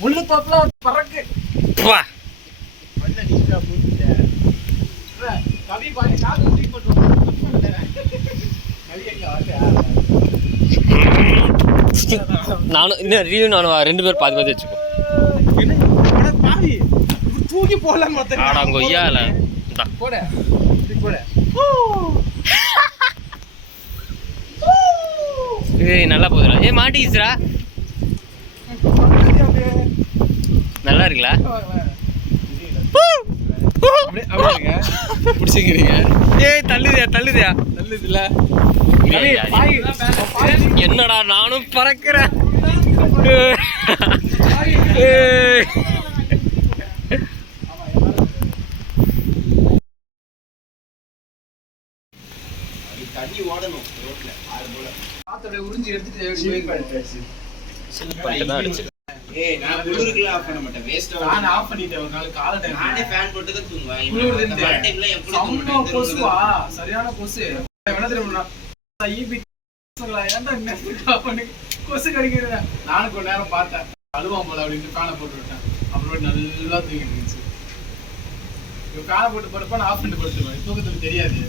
முள்ளு தோப்புல பறக்கு நானும் இன்னும் ரிவ்யூ நானும் 2 பேர் பாதி பாதி வச்சுக்கோ. தூக்கி போடலாம் கொய்யால போட போட. ஏய் நல்லா போகுதுடா. ஏய் மாட்டிக்கிச்சுடா. நல்லா இருக்குல்ல? பிடிச்சிக்கிறீங்க. ஏய் தள்ளுதியா தள்ளுதியா நல்லதுல. என்னடா நானும் பறக்கிறேன். தண்ணி ஓடணும் ரோட்ல. காத்தோட உறிஞ்சி எடுத்துட்டு ஏய் நான் குளிருக்கு ஆஃப் பண்ண மாட்டேன். வேஸ்டா நான் ஆஃப் பண்ணிட்டேன் ஒரு நாள் கால டைம். நானே ஃபேன் போட்டு தான் தூங்குவேன். இந்த மழை டைம்ல என் கூட தூங்க மாட்டேன். கொசுவா சரியான கொசு. என்ன தெரியுமா ஈபி சொல்ல ஏன்டா நெட் ஆஃப் பண்ணி கொசு கடிக்குறேன். நானும் கொஞ்ச நேரம் பார்த்தேன். அழுவாம் போல அப்படினு ஃபேனை போட்டு விட்டேன். அப்புறம் நல்லா தூங்கிட்டு இருந்துச்சு. இப்போ ஃபேனை போட்டு படுப்பா நான் ஆஃப் பண்ணிட்டு படுத்துவேன். தூக்கத்துல தெரியாது.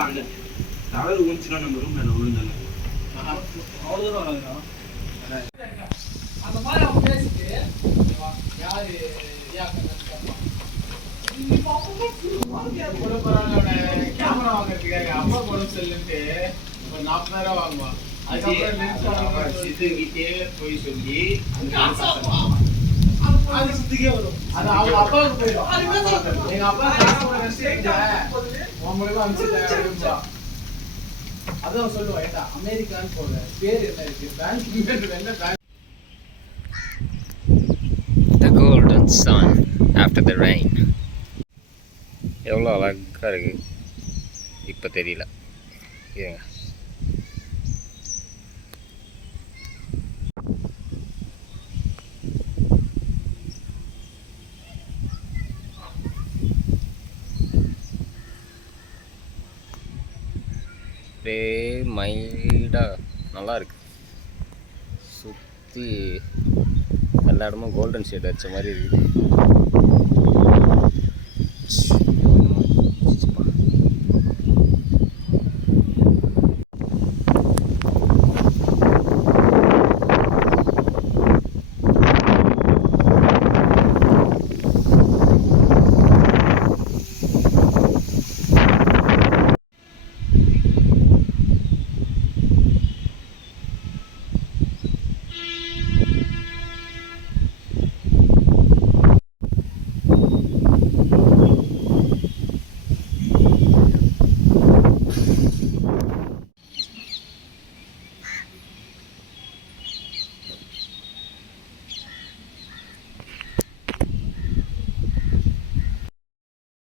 அந்த டவர் ஊஞ்சினா நம்ம ரூம் மேல விழுந்தாங்க. அவ்வளவு தூரம் வராதுடா. அந்த மாதிரி அவங்க பேசிட்டு யாரு கேமரா வாங்குறதுக்காக அப்பா போட சொல்லிட்டு ஒரு 40,000 வாங்குவான். அதுக்கப்புறம் போய் சொல்லி அது சுத்திக்கே வரும். அது அவங்க அப்பாவுக்கு போயிடும். எங்க அப்பா அதான் சொல்லுவேன் அமெரிக்கான்னு போடுறேன். பேர் என்ன இருக்கு? பேங்க் என்ன bank? The golden sun after the rain. எவ்வளோ அழகாக இருக்கு. இப்போ தெரியல. ஏங்க மைல்டாக நல்லா இருக்கு. சுற்றி எல்லா இடமும் கோல்டன் ஷேட் அடிச்ச மாதிரி இருக்குது.